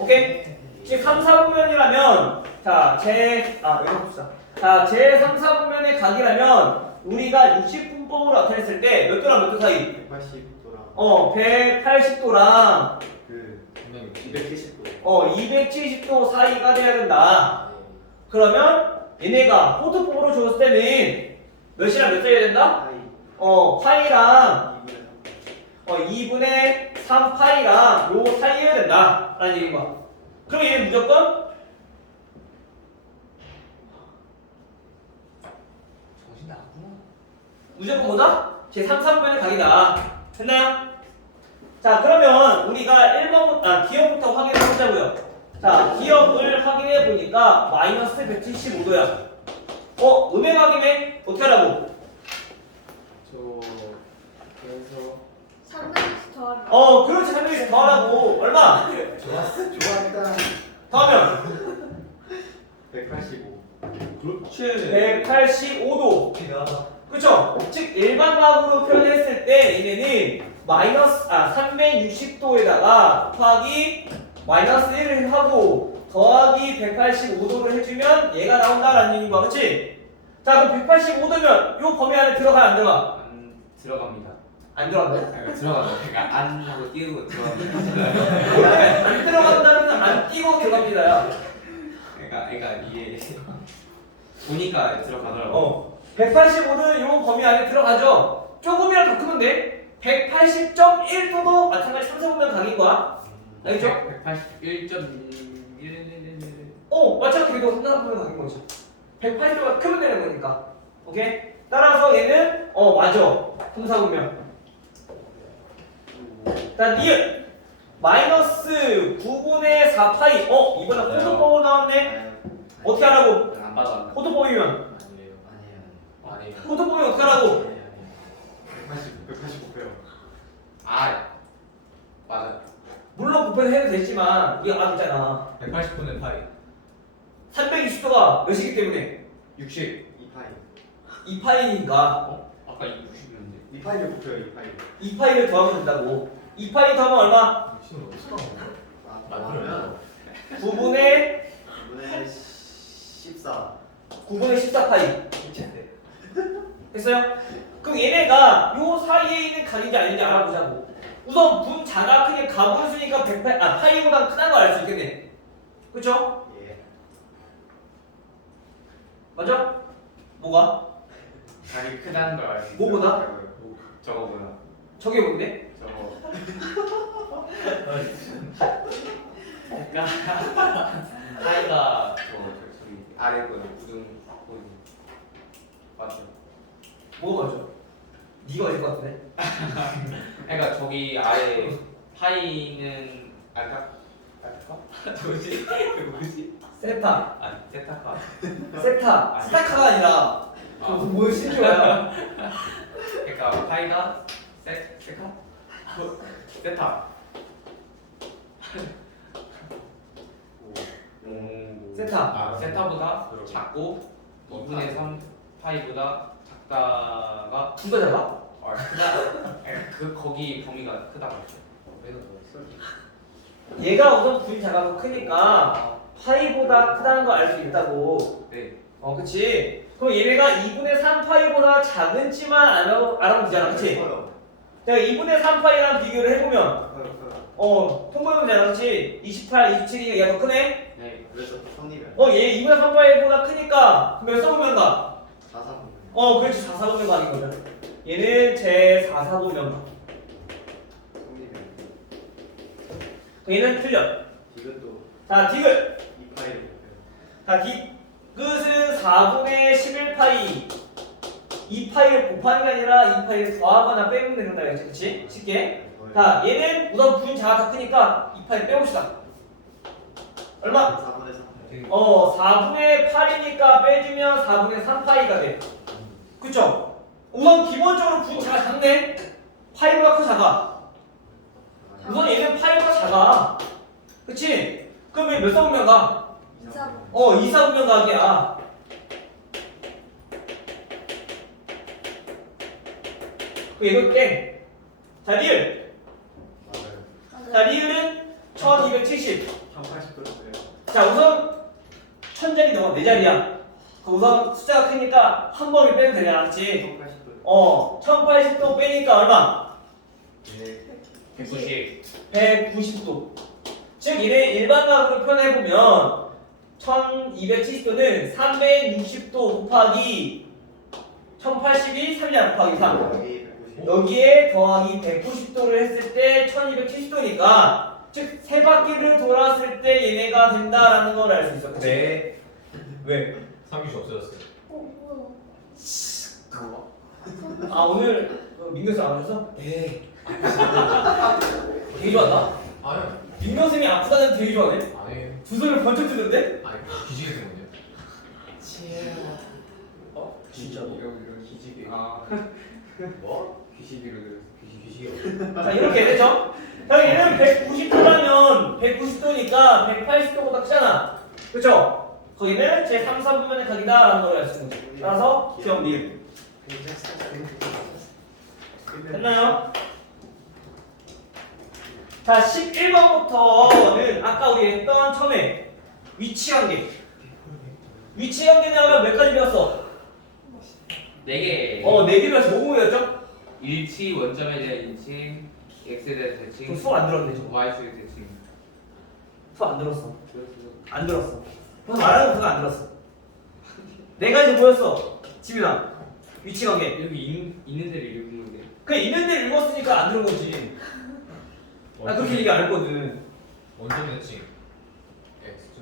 오케이? 지금 3, 4분면이라면 여기 봅시다. 자, 제 3, 4분면의 각이라면 우리가 60분법으로 나타냈을 때 몇 도랑 몇 도 사이? 180도랑 180도랑 그 260도. 270도 270도 사이가 돼야 된다. 그러면 얘네가 호두법으로 줬을 때는 몇이랑 몇 사이야 된다? 파이 파이랑 2분의 3파이 2분의 3 파이랑 요 사이여야 된다 라는 얘기인 거야. 그럼 얘는 무조건 정신 나갔구나. 무조건 뭐다? 제 3, 4분면의 각이다. 됐나요? 자, 그러면 우리가 1번, 기억부터 확인해 보자고요. 자, 기억을 확인해 보니까 마이너스 175도야. 음의 각이네? 어떻게 하라고? 그래서 300씩 더하면 그렇지. 300에서 더하라고. 얼마? 좋았다. 더하면 185 네. 185도. 야. 그쵸? 즉 일반각으로 표현했을 때 얘네는 마이너스 360도에다가 곱하기 마이너스 1을 하고 더하기 185도를 해주면 얘가 나온다라는 얘기인 거야, 그치? 자, 그럼 185도면 요 범위 안에 들어가 안 들어가? 안 들어갑니다. 안 들어간다요? 들어가요. 그러니까 안 하고 띄우고 들어갑니다. 원래 안 들어간다면 안 끼고 들어갑니다요. 그러니까 이게 보니까 들어가더라고. 185는 요 범위 안에 들어가죠. 조금이라도 더 크면 돼. 180.1도도 마찬가지 3, 4분면 각인 거야. 알겠죠? 181점 마찬가지 그래도 삼각형을 가진 거죠. 180도가 크면 되는 거니까. 오케이? 따라서 얘는 맞아. 분사구면. 자, 니은 마이너스 9분의 4파이. 이번에 포도법으로 나왔네. 어떻게 하라고? 안 받아. 포도법이면 아니에요. 아니에요. 포도법이면 어떻게 하라고? 아니에요. 185배요. 아 맞아. 물론 부패는 해도 되지만 이게 있잖아. 180분의 파이. 320도가 몇이기 때문에 60. 2파이. 2파이니까 아까 60이었는데. 2파이를 곱해요. 2파이. 2파이를 더하면 된다고. 2파이 더하면 얼마? 신은 어디서 나온 거야? 맞으면 9분의 9분의 14. 9분의 14파이. 됐어요? 그럼 얘네가 요 사이에 있는 각인지 아닌지 알아보자고. 우선 분자가 크게 가분을 쓰니까 108, 파이보다 크다는 걸 알 수 있겠네. 그쵸? 예. 맞아? 뭐가? 자기 크다는 걸 알수 있어. 뭐보다? 저거보다. 저게 뭔데? 저거. 하이가 저기 아래 거는 구등 거기. 맞죠? 뭐가 맞아? 네가 맞을 것 같은데? 그러니까 저기 아래 파이는 알까? 뭐지? 뭐지? 세타. 아니 세타카. 세타. 스타카가 아니라 뭘 쓰는 거야? 그러니까 파이가 세카? 세타. 세타. 세타보다 작고 2분의 3 파이보다 작다가 둘 다 잡아? 크다. 그 거기 범위가 크다고 했어요. 얘가 우선 분이 작아서 크니까 파이보다 크다는 걸 알 수 있다고. 네. 그치? 그럼 얘네가 2분의 3파이보다 작은지만 알아보면 되잖아. 그치? 커요. 내가 2분의 3파이랑 비교를 해보면 커요. 통보해보면 되잖아. 그치? 28, 27이니까 얘가 더 크네? 네. 그래서 성립이야. 얘 2분의 3파이보다 크니까 몇 사분면가? 4사분면. 그렇지. 4사분면가인 거죠. 얘는 제 4사분면가. 성립이야. 얘는 틀려. 이것도 자, 디귿. 2파이를 곱해요. 자, 디귿은 4분의 11파이. 2파이를 곱하는 게 아니라 2파이를 더하거나 빼면 되는 거야. 그치? 쉽게. 자, 얘는 우선 분자가 다 크니까 2파이 빼봅시다. 얼마? 4분의 3. 4분의 8이니까 빼주면 4분의 3파이가 돼. 그쵸? 우선 기본적으로 분자가 작네? 파이보다 커 작아? 우선 얘는 파이보다 작아. 그치? 그럼 얘 몇 사분면 가? 2사분. 2사분면 각이야. 그 얘도 땡. 자, 리을. 맞아요. 자, 리을은 1270. 1080도였어요. 자, 우선 1000자리 넘어 4자리야. 우선 숫자가 크니까 한 번을 빼면 되냐, 그렇지? 1080도. 1080도 빼니까 얼마? 190. 190도. 즉, 얘네 일반각으로 표현해보면 1270도는 360도 곱하기 1080이 3이야 곱하기 3. 여기 190. 여기에 더하기 190도를 했을 때 1270도니까 즉 세 바퀴를 돌았을 때 얘네가 된다라는 걸 알 수 있어. 그치? 네. 왜? 삼기시 없어졌어요. 아 오늘 민경 쌤 안 오셔서? 네. 되게 좋아한다. 아니. 민경 쌤이 아프다는 되게 좋아하네. 아니. 두 손을 번쩍 드는데? 아니 기지개 때문에. 진짜로? 이런 기지개. 뭐? 기시기로 들었어. 기지개. 자 이렇게 되죠? 자 얘는 190도라면 190도니까 180도보다 크잖아. 그쵸? 거기는 제 3, 4분면의 각이다라는 걸 알 수 있는 거죠. 따라서 기억 미음. 됐나요? 자 11번부터는 아까 우리 했던 처음에 위치관계. 위치관계는 아까 몇 가지 배웠어? 4개. 4개 배웠어. 뭐 배웠죠? 일치, 원점에 대한 일치, x에 대한 대칭, 그럼 수업 안 들었네 저. y에 대한 대칭. 수업 안 들었어. 안 들었어. 형 말하는 거 그거 안 들었어. 4가지 뭐였어? 지민아. 위치관계. 여기 있는 데를 읽는 게. 그냥 있는 데를 읽었으니까 안 들은 거지. 나 그렇게 얘기 안 했거든. 원점 대칭. X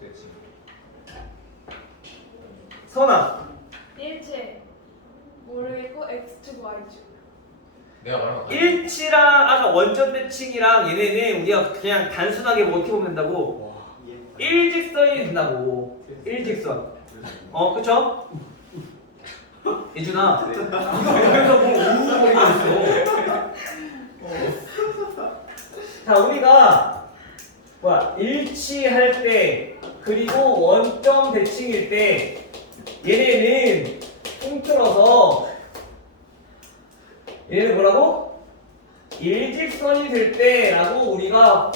대칭. 선아. 일체 모르겠고 x축 y축. 내가 말한 거. 일치랑 아까 원점 대칭이랑 얘네는 우리가 그냥 단순하게 뭐 어떻게 보면 된다고? 일직선이 된다고. 일직선. 그쵸? 예준아, 이거 보면서 뭐 우울거리고 있어. 자, 우리가 뭐야 일치할 때 그리고 원점 대칭일 때 얘네는 통틀어서 얘는 뭐라고? 일직선이 될 때라고 우리가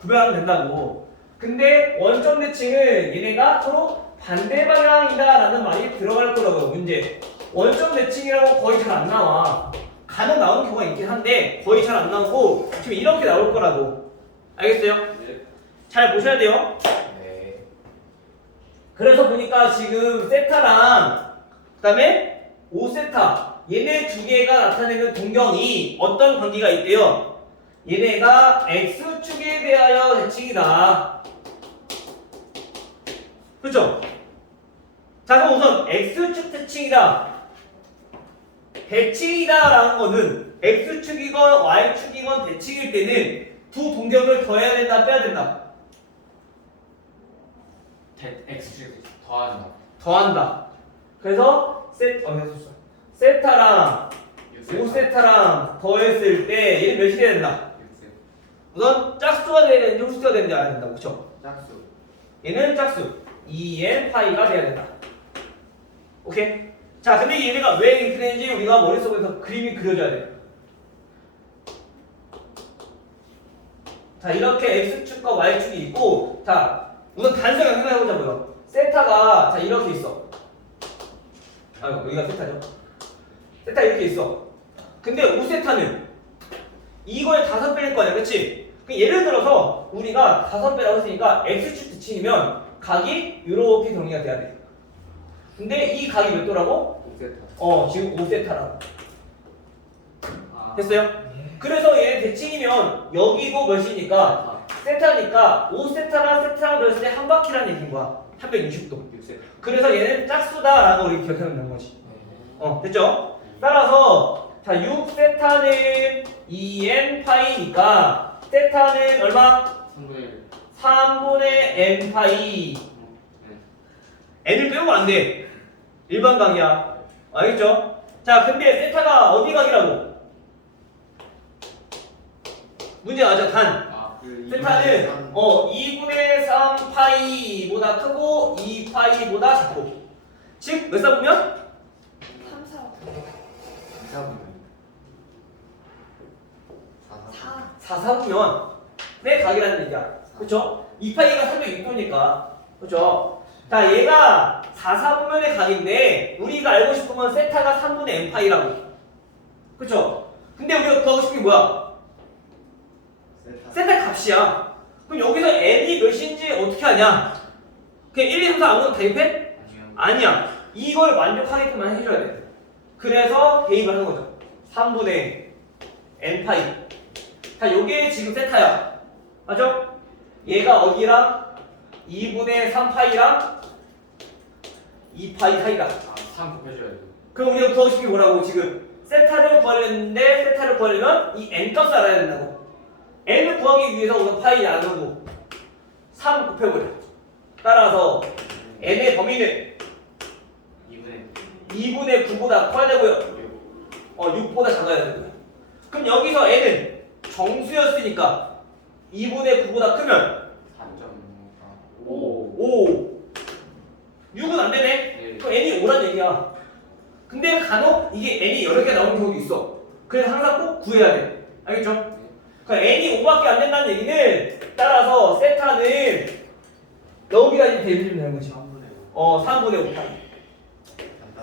구별하면 된다고. 근데 원점 대칭은 얘네가 서로 반대 방향이다라는 말이 들어갈 거라고요. 문제. 원점 대칭이라고 거의 잘 안 나와. 간혹 나오는 경우가 있긴 한데 거의 잘 안 나오고 지금 이렇게 나올 거라고. 알겠어요? 네. 잘 보셔야 돼요. 네. 그래서 보니까 지금 세타랑 그다음에 5세타 얘네 두 개가 나타내는 동경이 어떤 관계가 있대요? 얘네가 x축에 대하여 대칭이다. 그렇죠? 자, 그럼 우선 x축 대칭이다. 대칭이다라는 거는 x축이건 y축이건 대칭일 때는 두 동경을 더해야 된다, 빼야 된다. X축 더한다. 더한다. 그래서 세타랑 5세타랑 더했을 때 얘는 몇이 돼야 된다? 우선 짝수가 돼야 되는지 홀수가 되는지 알아야 된다. 그렇죠? 짝수. 얘는 짝수 2n 파이가 돼야 된다. 오케이? 자, 근데 얘네가 왜 이렇게 되는지 우리가 머릿속에서 그림이 그려져야 돼. 자, 이렇게 x축과 y축이 있고, 자, 우선 단순하게 생각해보자고요. 세타가 자 이렇게 있어. 여기가 세타죠. 세타 이렇게 있어. 근데 5세타는 이거의 5배일 거 아니야, 그렇지? 예를 들어서 우리가 5배라고 했으니까 x축 대칭이면 각이 이렇게 정리가 돼야 돼. 근데 이 각이 몇 도라고? 5세타. 지금 5세타라고. 됐어요? 그래서 얘 대칭이면 여기고 몇이니까 세타니까 5세타랑 세타랑 더했을 때 한 바퀴라는 얘기인 거야. 360도. 6세타. 그래서 얘는 짝수다라는 걸 이렇게 기억하면 되는 거지. 됐죠? 따라서 자 6세타는 2n 파이니까 세타는 얼마? 3분의 n 파이. n을 빼면 안 돼. 일반 각이야. 알겠죠? 자, 근데 세타가 어디 각이라고? 문제 맞아. 단. 세타는 2분의 3 파이보다 크고 2 파이보다 작고. 즉 몇 사 보면? 3, 4, 4분의 4. 4 보면 내 각이라는 얘기야. 그렇죠? 2 파이가 360도니까. 그렇죠? 자, 얘가 4 보면의 각인데 우리가 알고 싶으면 세타가 3분의 n 파이라고. 그렇죠? 근데 우리가 구하고 싶은 게 뭐야? 세타 값이야. 그럼 여기서 n이 몇인지 어떻게 하냐? 그냥 1, 2, 3, 4 아무거나 대입해? 아니야. 이걸 만족하게끔만 해줘야 돼. 그래서 대입을 하는 거죠. 3분의 n 파이. 자, 요게 지금 세타야. 맞죠? 얘가 어디랑 2분의 3 파이랑 2 파이 사이다. 3 곱해줘야 돼. 그럼 우리가 구하고 싶은 게 뭐라고? 지금 세타를 구하려는데 세타를 구하려면 이 n 값을 알아야 된다고. n을 구하기 위해서 우선 파이 나누고 3 곱해버려. 따라서 n의 범위는 2분의 9보다 커야 되고요. 6보다 작아야 되고요. 그럼 여기서 n은 정수였으니까 2분의 9보다 크면 5. 6은 안 되네. 그럼 n이 5란 얘기야. 근데 간혹 이게 n이 여러 개 나오는 경우도 있어. 그래서 항상 꼭 구해야 돼. 알겠죠? 그러니까 n이 5밖에 안 된다는 얘기는 따라서 세타는 여기가 이제 대입해주면 되는 거지. 3분의 5파이.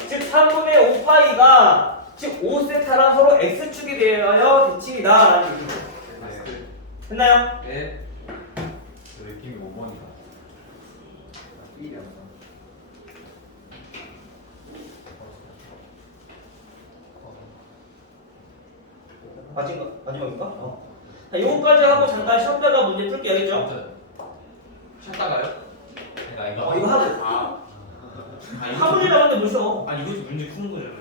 즉 3분의 5파이가 즉 5세타랑 서로 x축에 대하여 대칭이다 라는 얘기죠. 됐나요? 네. 느낌이 5번이다. 마지막인가? 자, 요거까지 하고 잠깐 쉬었다가 문제 풀게 알겠죠? 쉬었다가요? 나 이거 이거 하고. 아. 하문이 나오는데 벌써. 아니 이것도 문제 푸는 거잖아요.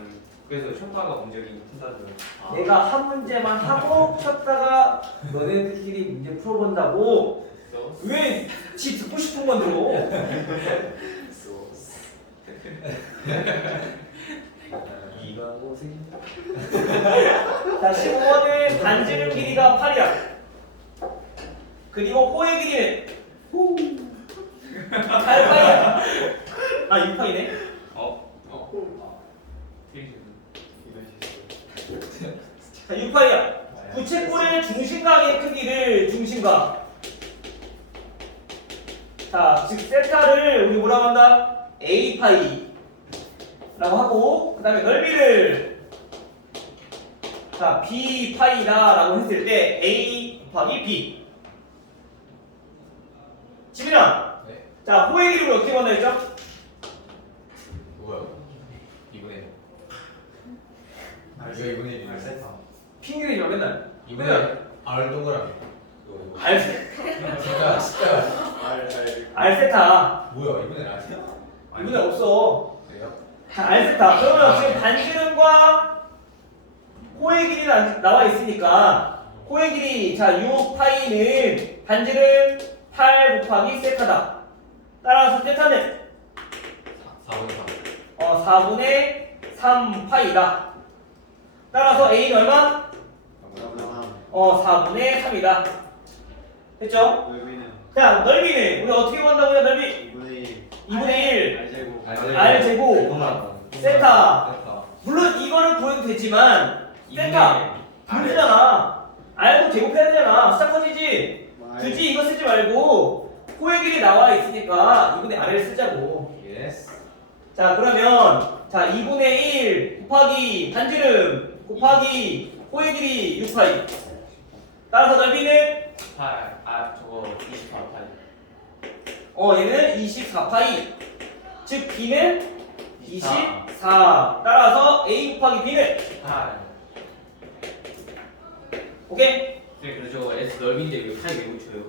그래서 셔터가 문제를 푼다는. 내가 한 문제만 하고 쉬었다가 너네들끼리 문제 풀어본다고. 왜 지 듣고 싶은 건 들어? 이가 고생. 자, 15번은 반지름 길이가 8이야. 그리고 호의 길이는 8파이야. 아, 6파이네. 틀리시네. 자, 6파이야. 부채꼴의 중심각의 크기를 중심각. 자, 즉 세타를 우리 뭐라고 한다? A파이라고 하고, 그 다음에 넓이를 자, B파이다라고 했을 때 A 곱하기 B. 지민아, 네. 자, 호의 길이를 어떻게 구한다 했죠? 뭐야? 2분의 1. 이거 2분의 1. 알세타. 핑계대지 마, 맨날. 2분의 1. R 동그라미. 알, 진짜. 알세타. 뭐야? 2분의 1 아니야? 이분에 없어. 그래요? 자, 알세타. 그러면 지금 반지름과 호의 길이가 나와 있으니까 호의 길이 자 6파이는 반지름 8 곱하기 세타다. 따라서 세타는 4분의 3. 4분의 3파이다. 따라서 A는 얼마? 4분의 3이다. 됐죠? 넓이는 자, 넓이는 우리 어떻게 구한다고요? 넓이 2분의 1 알제곱. R 제곱 세타. 세타. 물론 이거는 구해도 되지만 세타 분수잖아. R도 제곱해야 되잖아. 숫자 커지지. 굳이 이거 쓰지 말고 호의 길이 나와 있으니까 2분의 R을 쓰자고. 예스. 자, 그러면 자 2분의 1 곱하기 반지름 곱하기 호의 길이 6파이. 따라서 넓이는 8. 아 저거 28파이. 얘는 24파이. 즉 B는 24. 따라서 A 곱하기 B는 8. 오케이? 네, 그렇죠. S 넓이인데 왜 파이 왜 붙여요?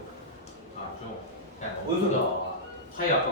아, 좀. 그냥 뭔 소리야? 파이 아까